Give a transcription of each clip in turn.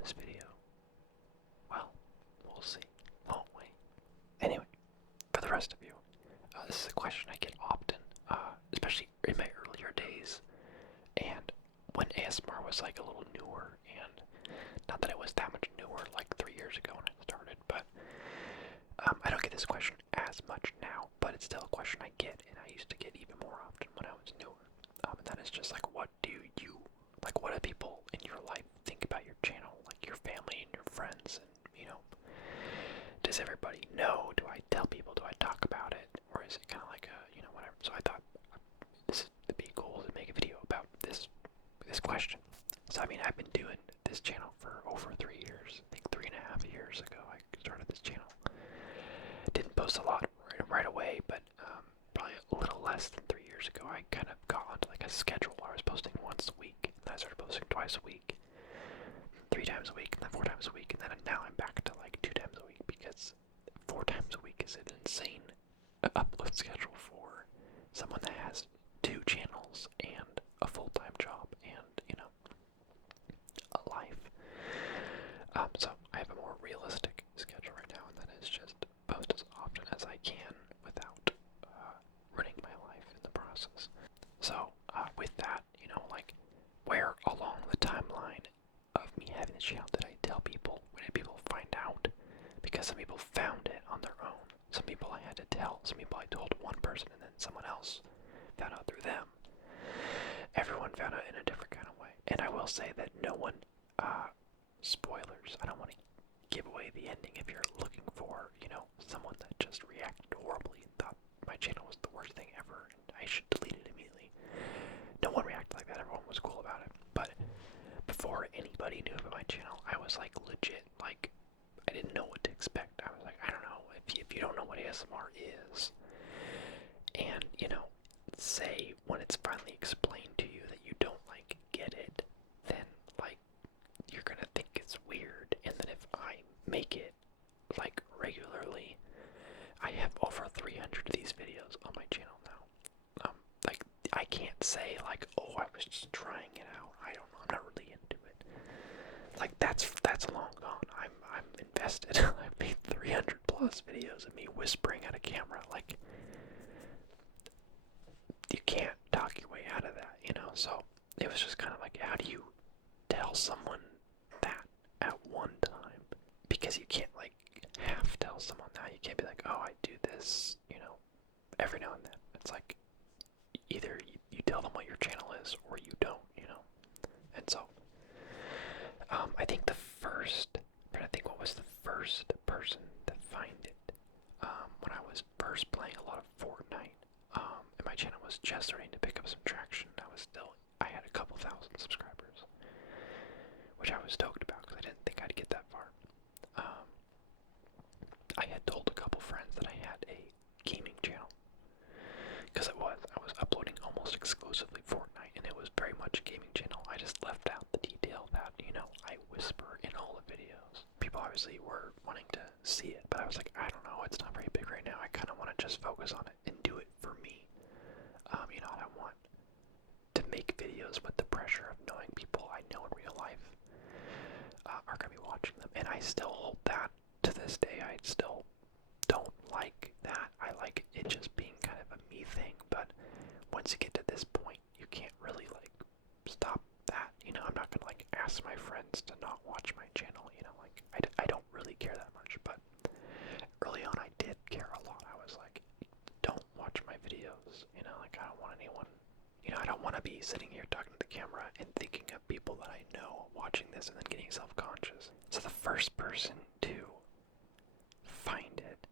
this video? Well, we'll see, won't we? Anyway, for the rest of you, this is a question I get often, especially in my earlier days, and when ASMR was like a little newer, and not that it was that much newer, like 3 years ago when I started, but I don't get this question as much now, but it's still a question I get, and I used to get even more often when I was newer. And that is just like, what do people in your life think about your channel, like your family and your friends, and does everybody know? Do I tell people? Do I talk about it? Or is it kind of like whatever? So I thought this would be cool to make a video about this question. So I mean, I've been doing this channel for over 3 years. I think 3.5 years ago I started this channel. Didn't post a lot right away, but probably a little less than 3 years ago I kind of got onto like a schedule where I was posting once a week, and then I started posting twice a week, 3 times a week, and then 4 times a week, and then now I'm back to like 2 times a week, because 4 times a week is an insane upload schedule for someone that has 2 channels and a full-time job and a life. So I have a more realistic schedule right now, and that is just post as often as I can without ruining my life in the process. So with that, like, where along the timeline of me having the channel did I tell people? When did people find out? Because some people found it on their own. Some people I had to tell. Some people I told one person and then someone else found out through them. Everyone found out in a different kind of way. And I will say that no one, spoilers, I don't want to give away the ending if you're looking for, someone that just reacted horribly and thought my channel was the worst thing ever and I should delete it immediately. No one reacted like that. Everyone was cool about it. But before anybody knew about my channel, I was like legit, like, I didn't know what to expect. I was like, I don't know, if you don't know what ASMR is, and, say when it's finally explained to you that you don't, like, get it, then, like, you're gonna think it's weird. And then if I make it, like, regularly, I have over 300 of these videos on my channel now. Like, I can't say, like, oh, I was just trying it out. I don't know, I'm not really into it. Like, that's long gone. I'm invested. I've made 300 plus videos of me whispering at a camera. Like, you can't talk your way out of that, So it was just kind of like, how do you tell someone that at one time? Because you can't, like, half tell someone that. You can't be like, oh, I do this, every now and then. It's like, either you tell them what your channel is or you don't, And so, what was the first person to find it? When I was first playing a lot of Fortnite, and my channel was just starting to pick up some traction. I had a couple thousand subscribers, which I was stoked about because I didn't think I'd get that far. I had told a couple friends that I had a gaming channel, because I was uploading almost exclusively Fortnite, and it was very much a gaming channel. I just left out the detail that, I whisper in all the videos. People obviously were wanting to see it, but I was like, I don't know, it's not very big right now. I kind of want to just focus on it and do it for me. I don't want to make videos with the pressure of knowing people I know in real life are going to be watching them. And I still hold that to this day. I still don't like that. I like it just being kind of a me thing, but once you get to this point, you can't really, like, stop that. I'm not gonna, like, ask my friends to not watch my channel, like, I don't really care that much, but early on I did care a lot. I was like, don't watch my videos, like, I don't want anyone, I don't want to be sitting here talking to the camera and thinking of people that I know watching this and then getting self-conscious. So the first person to find it,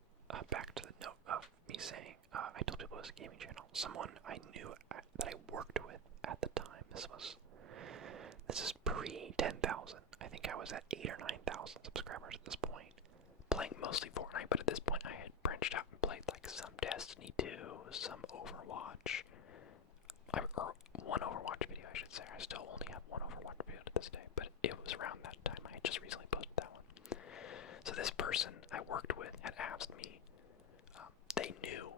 back to the note of me saying, I told people it was a gaming channel, someone I knew that I worked with at the time. This is pre-10,000. I think I was at 8 or 9,000 subscribers at this point, playing mostly Fortnite, but at this point I had branched out and played, like, some Destiny 2, some Overwatch, or one Overwatch video, I should say. I still only have one Overwatch video to this day, but it was around that time. I had just recently posted that one. So this person I worked with had asked me, they knew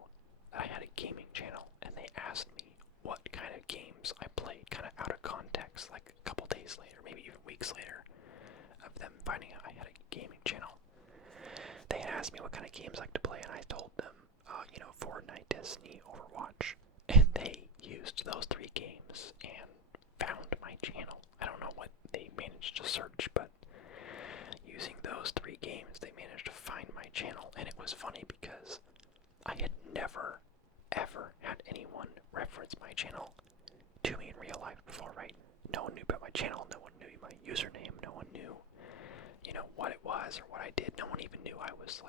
that I had a gaming channel, and they asked me what kind of games I played, kind of out of context, like a couple days later, maybe even weeks later, of them finding out I had a gaming channel, they had asked me what kind of games I like to play, and I told them, Fortnite, Destiny, Overwatch, and they used those 3 games and found my channel. I don't know what they managed to search, but using those 3 games, they managed to find my channel, and it was funny because I had never, ever had anyone reference my channel to me in real life before, right? No one knew about my channel, no one knew my username, no one knew, what it was or what I did. No one even knew I was,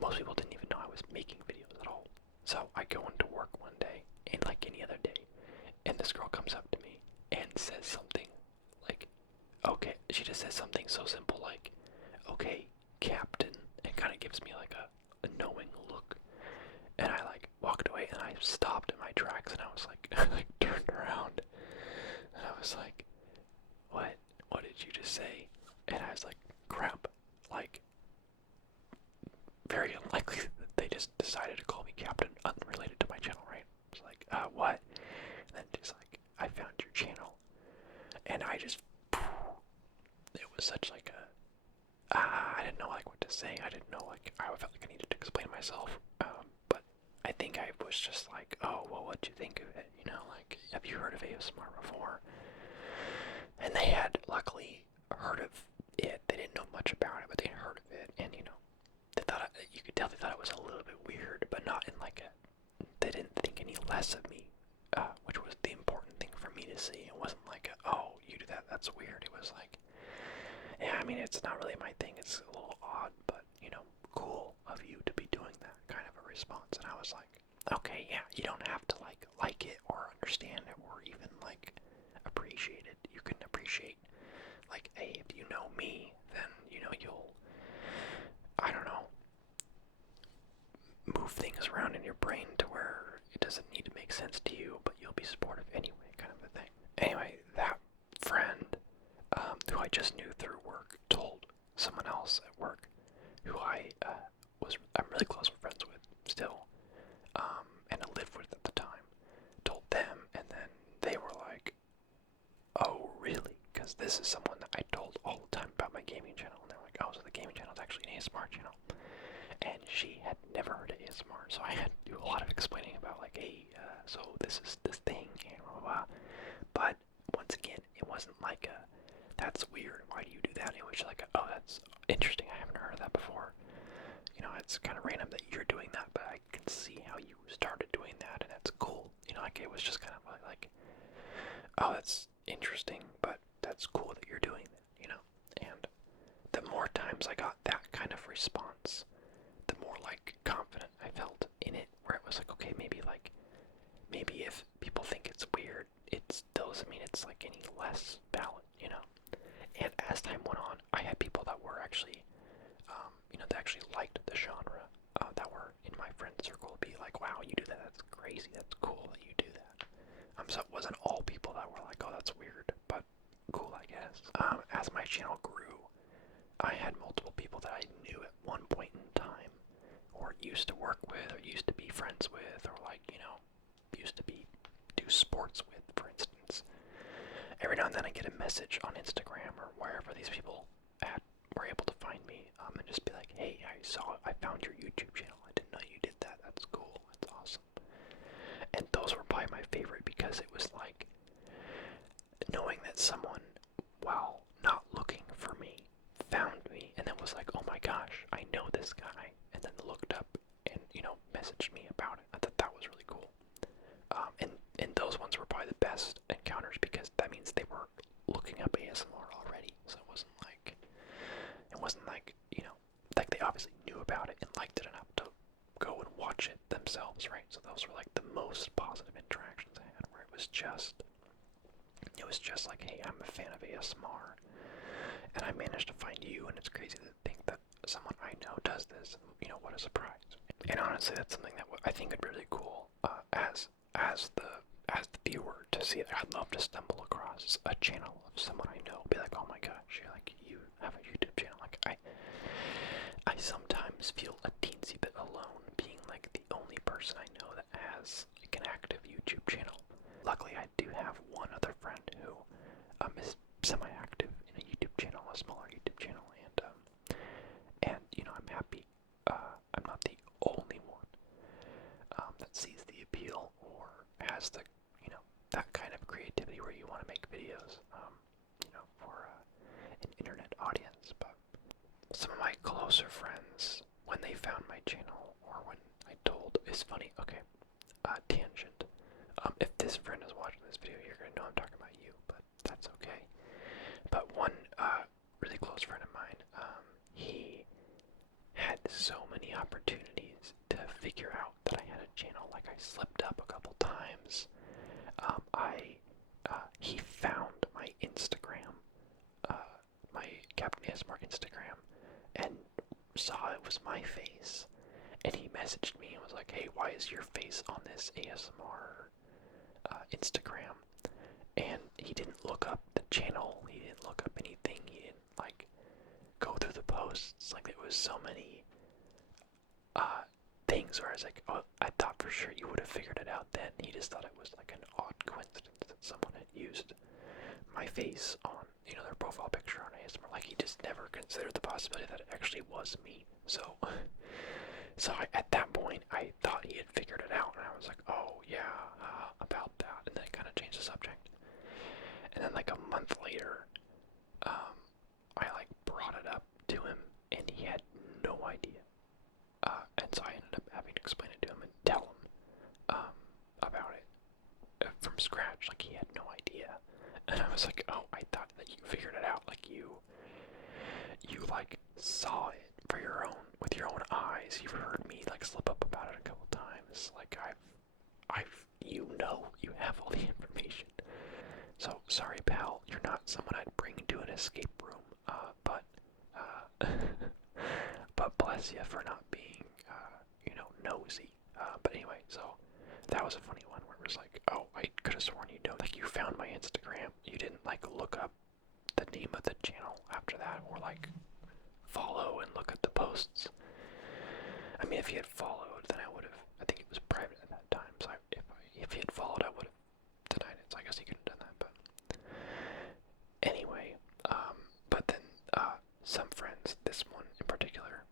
most people didn't even know I was making videos at all. So I go into work one day, and like any other day, and this girl comes up to me and says something like, okay, she just says something so simple like, okay, Captain, and kind of gives me like a knowing look. And I walked away, and I stopped in my tracks, and I was like, I turned around, and I was like, what did you just say? And I was like, crap, very unlikely that they just decided to call me Captain unrelated to my channel, right? It's like, what? And then just I found your channel, and I just, it was such I didn't know what to say. I didn't know I felt like I needed to explain myself. But I think I was just like, oh, well, what'd you think of it? Have you heard of ASMR before? And they had luckily heard of it. They didn't know much about it, but they heard of it, and they thought you could tell they thought it was a little bit weird, but not in they didn't think any less of me, which was the important thing for me to see. It wasn't oh, you do that, that's weird. It was yeah, I mean, it's not really my thing. It's a little odd, but, cool of you to be doing that kind of a response. And I was like, okay, yeah, you don't have to like it or understand it or even appreciate it. You can appreciate hey, if you know me, then you'll, I don't know, move things around in your brain to where it doesn't need to make sense to you, but you'll be supportive anyway, kind of a thing. Anyway, that friend, who I just knew through work, told someone else at work who I'm really close friends with still, and I lived with at the time, told them, and then they were like, oh, really? Because this is someone that I told all the time about my gaming channel, and they're like, oh, so the gaming channel is actually an ASMR channel. And she had never heard of ASMR, so I had to do a lot of explaining about hey, so this is this thing, and blah, blah, blah. But once again, it wasn't that's weird, why do you do that? It was just oh, that's interesting, I haven't heard of that before. It's kind of random that you're doing that, but I can see how you started doing that, and that's cool. It was just kind of oh, that's interesting, but that's cool that you're doing that, And the more times I got that kind of response, the more confident I felt in it, where it was okay, maybe if people think it's weird, it still doesn't mean it's any less valid, And as time went on, I had people that were actually, that actually liked the genre, that were in my friend circle, be like, wow, you do that, that's crazy, that's cool that you do that. So it wasn't all people that were like, oh, that's weird, but cool, I guess. As my channel grew, I had multiple people that I knew at one point in time, or used to work with, or used to be friends with, or used to do sports with, for instance. Every now and then I get a message on Instagram or wherever these people were able to find me, and just be like, hey, I found your YouTube channel. I didn't know you did that. That's cool. That's awesome. And those were probably my favorite because it was knowing that someone, while not looking for me, found me and then was like, oh my gosh, I know this guy, and then looked up and, messaged me about it. I thought that was really cool. And those ones were probably the best encounters because that means they were looking up ASMR already. So it wasn't they obviously knew about it and liked it enough to go and watch it themselves, right? So those were the most positive interactions I had, where it was just hey, I'm a fan of ASMR, and I managed to find you, and it's crazy to think that someone I know does this. What a surprise. And honestly, that's something that I think would be really cool as the viewer to see. I'd love to stumble across a channel of someone I know, be like, oh my gosh, you have a YouTube channel. I sometimes feel a teensy bit alone being the only person I know that has an active YouTube channel. Luckily, I do have one other friend who is semi-active in a YouTube channel, a smaller YouTube channel, has the, that kind of creativity where you want to make videos, for an internet audience. But some of my closer friends, when they found my channel, or when I told, it's funny, okay, tangent. If this friend is watching this video, you're gonna know I'm talking about you, but that's okay. But one really close friend of mine, he had so many opportunities to figure out that I had a channel. Like, I slipped up a couple times. He found my Instagram, my Captain ASMR Instagram, and saw it was my face. And he messaged me and was like, "Hey, why is your face on this ASMR Instagram?" And he didn't look up the channel. He didn't look up anything. He didn't go through the posts. Like, there was so many things where I was like, oh, I thought for sure you would have figured it out then. He just thought it was like an odd coincidence that someone had used my face on, their profile picture on ASMR. Like, he just never considered the possibility that it actually was me. So at that point, I thought he had figured it out, and I was like, oh yeah, about that, and then kind of changed the subject. And then like a month later, I brought it up to him, and he had no idea. And so I ended up having to explain it to him and tell him about it from scratch. Like, he had no idea. And I was like, oh, I thought that you figured it out. Like, you saw it for your own, with your own eyes. You've heard me slip up about it a couple times. Like, you have all the information. So, sorry pal, you're not someone I'd bring to an escape room, but bless you for not being, nosy. But anyway, so that was a funny one where it was like, oh, I could have sworn you you found my Instagram. You didn't look up the name of the channel after that, or follow and look at the posts. I mean, if he had followed, then I think it was private at that time, so if he had followed, I would have denied it, so I guess he couldn't have done that. But anyway, but then some friends, this one in particular,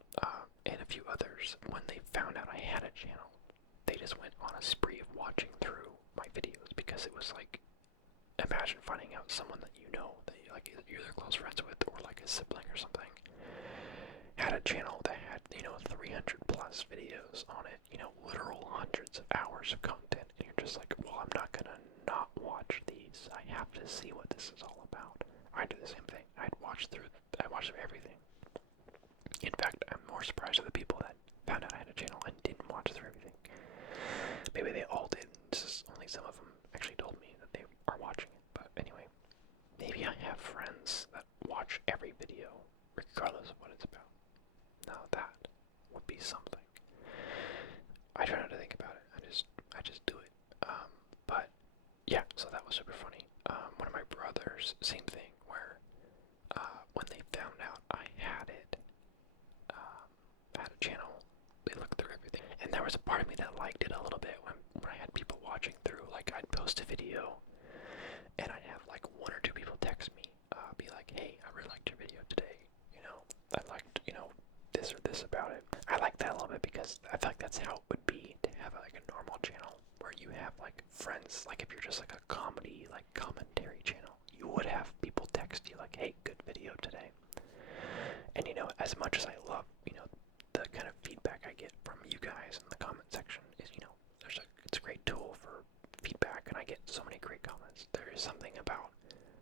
and a few others, when they found out I had a channel, they just went on a spree of watching through my videos, because it was imagine finding out someone that that you're either close friends with, or a sibling or something, had a channel that had 300 plus videos on it, literal hundreds of hours of content, and you're just like, well, I'm not gonna not watch these. I have to see what this is all about. I do the same thing. I watched through everything. In fact, I'm more surprised at the people that found out I had a channel and didn't watch through everything. Maybe they all did. Just only some of them actually told me that they are watching it. But anyway, maybe I have friends that watch every video, regardless of what it's about. Now that would be something. I try not to think about it. I just do it. But yeah, so that was super funny. One of my brothers, same thing, where when they found out I had a channel, they looked through everything, and there was a part of me that liked it a little bit when I had people watching through. I'd post a video, and I'd have one or two people text me, be like, hey, I really liked your video today. I liked this or this about it. I like that a little bit, because I feel like that's how it would be to have a normal channel where you have friends. If you're just a comedy commentary channel, you would have people text you hey, good video today. And as much as I love the kind of feedback I get from you guys in the comment section, is it's a great tool for feedback, and I get so many great comments. There is something about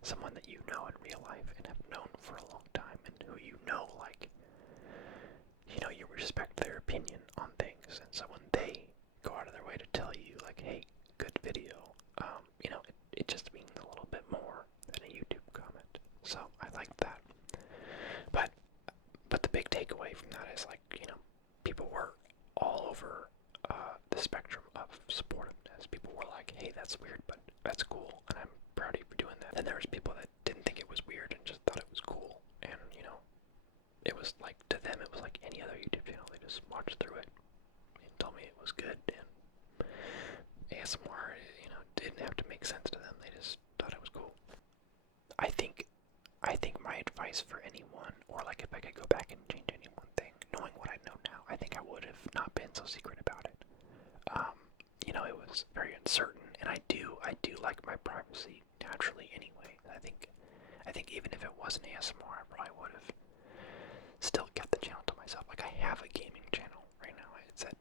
someone that you know in real life and have known for a long time, and who you respect their opinion on things, and so when they go out of their way to tell you hey, good video, it just means a little bit more than a YouTube comment. So I like that. But the big takeaway from that is people were all over the spectrum of supportiveness. People were like, hey, that's weird, but that's cool, and I'm proud of you for doing that. And there was people that didn't think it was weird and just thought it was cool, and it was to them it was like any other YouTube channel. They just watched through it and told me it was good, and ASMR didn't have to make sense to them. They just thought it was cool. I think my advice for anyone, or if I could go back and change any one thing, knowing what I know now, I think I would have not been so secret about it. It was very uncertain, And I do like my privacy naturally anyway. I think even if it wasn't ASMR, I probably would have still kept the channel to myself. Like, I have a gaming channel right now. It's at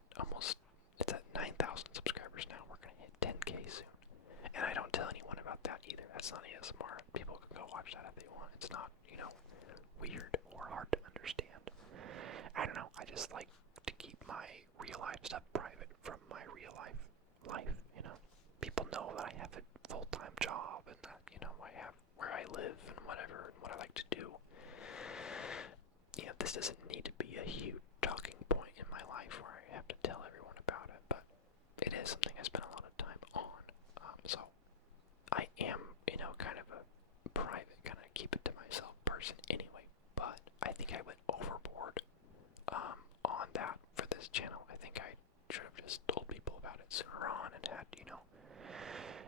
9,000 subscribers now. We're gonna hit 10K soon. And I don't tell anyone about that either. That's not ASMR. People can go watch that if they want. It's not, weird or hard to understand. I don't know. I just like to keep my real life stuff private from my real life. People know that I have a full-time job and that, I have where I live and whatever and what I like to do. This doesn't need to be a huge talking point in my life where I have to tell everyone about it, but it is something I spend a lot of time on. So I am, kind of a private, kind of keep it to myself person anyway, but I think I went overboard on that for this channel. I think I should have just told people about it sooner on and had,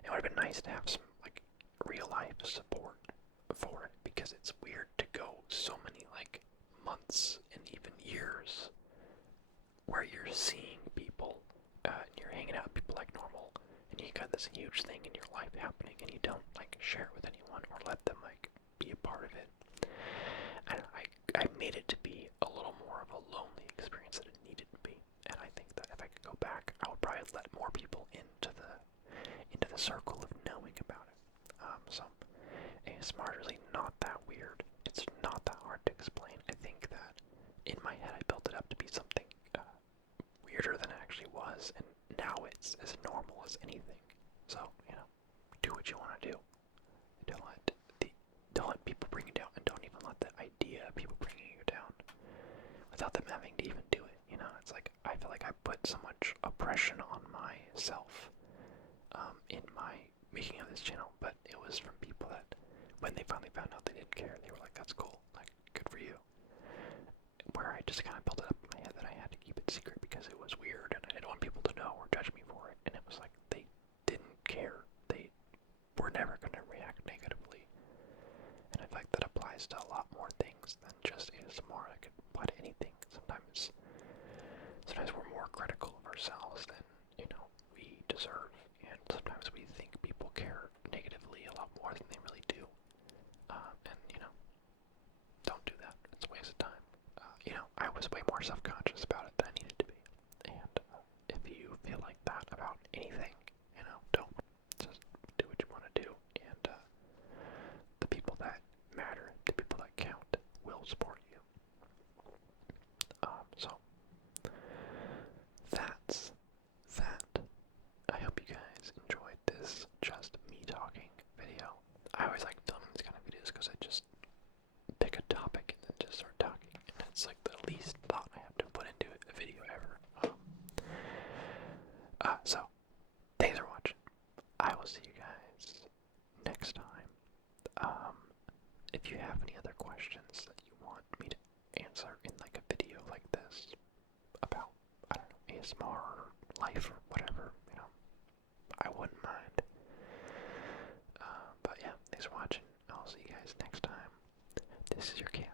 it would have been nice to have some, like, real life support for it, because it's weird to go so many, like, months and even years where you're seeing people, and you're hanging out with people like normal, and you got this huge thing in your life happening, and you don't, like, share it with anyone or let them, like, be a part of it. And I made it to be a little more of a lonely experience than it needed to be. And I think that if I could go back, I would probably let more people into the circle of knowing about it. So ASMR is really not that weird. It's not that hard to explain. I think that in my head I built it up to be something weirder than it actually was, and now it's as normal as anything. So, do what you want to do. Don't let people bring you down, and don't even let the idea of people bringing you down without them having to even do it. It's like, I feel like I put so much oppression on myself in my making of this channel, but it was from people that, when they finally found out they didn't care, they were like, that's cool, like, good for you. Where I just kind of built it up in my head that I had to keep it secret because it was weird, and I didn't want people to know or judge me for it, and it was like, they didn't care. They were never going to react negatively. And I feel like that applies to a lot more things than just ASMR. That could apply to anything. Sometimes we're more critical of ourselves than, we deserve. And sometimes we think people care negatively a lot more than they really do. And, don't do that. It's a waste of time. I was way more self-conscious about it than I needed to be. And if you feel like that about anything, don't. Just do what you want to do. And the people that matter, the people that count, will support you. So that's that. I hope you guys enjoyed this just me talking video. I always like filming these kind of videos because I just pick a topic and then just start talking, and that's like the least thought I have to put into a video ever. So thanks for watching. I will see you guys next time. If you have any other questions that you want me to answer in like a video like this about, I don't know, ASMR or life or whatever, I wouldn't mind. But yeah, thanks for watching. I'll see you guys next time. This is your cat.